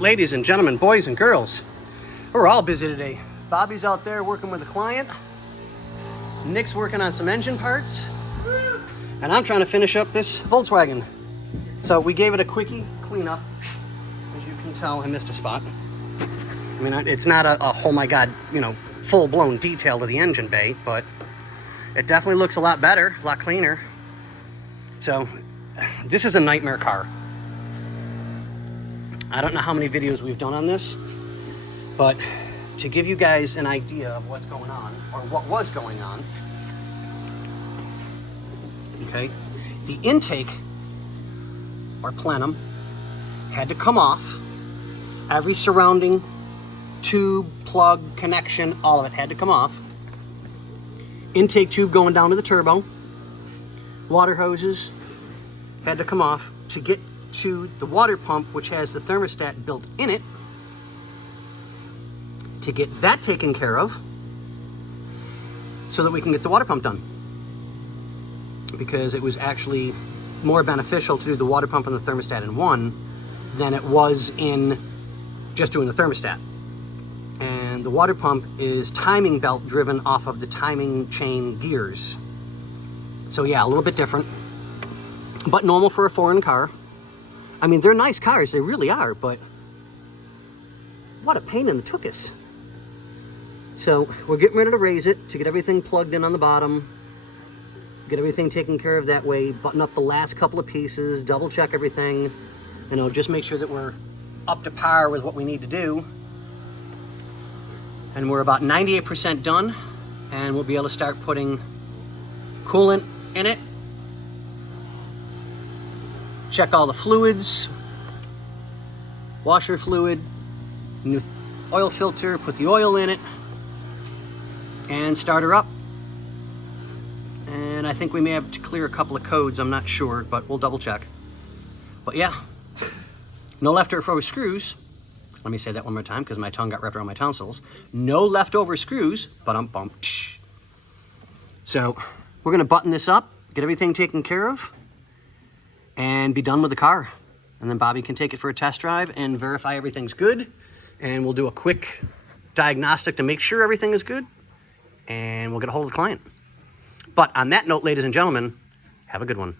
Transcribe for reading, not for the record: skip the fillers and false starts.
ladies and gentlemen, boys and girls, we're all busy today. Bobby's out there working with a client. Nick's working on some engine parts. And I'm trying to finish up this Volkswagen. So we gave it a quickie cleanup. As you can tell, I missed a spot. I mean, it's not a oh my God, you know, full-blown detail to the engine bay, but it definitely looks a lot better, a lot cleaner. So this is a nightmare car. I don't know how many videos we've done on this, but to give you guys an idea of what's going on, or what was going on, okay, the intake, or plenum, had to come off. Every surrounding tube, plug, connection, all of it had to come off. Intake tube going down to the turbo. Water hoses had to come off to get to the water pump, which has the thermostat built in it. To get that taken care of so that we can get the water pump done. Because it was actually more beneficial to do the water pump and the thermostat in one than it was in just doing the thermostat. And the water pump is timing belt driven off of the timing chain gears. So yeah, a little bit different, but normal for a foreign car. I mean, they're nice cars, they really are, but what a pain in the tuchus. So we're getting ready to raise it to get everything plugged in on the bottom, get everything taken care of that way, button up the last couple of pieces, double check everything, you know, just make sure that we're up to par with what we need to do. And we're about 98% done, and we'll be able to start putting coolant in it. Check all the fluids, washer fluid, new oil filter, put the oil in it, and start her up. And I think we may have to clear a couple of codes, I'm not sure, but we'll double check. But yeah, no leftover screws. Let me say that one more time because my tongue got wrapped around my tonsils. No leftover screws, but I'm bumped. So we're gonna button this up, get everything taken care of, and be done with the car. And then Bobby can take it for a test drive and verify everything's good. And we'll do a quick diagnostic to make sure everything is good. And we'll get a hold of the client. But on that note, ladies and gentlemen, have a good one.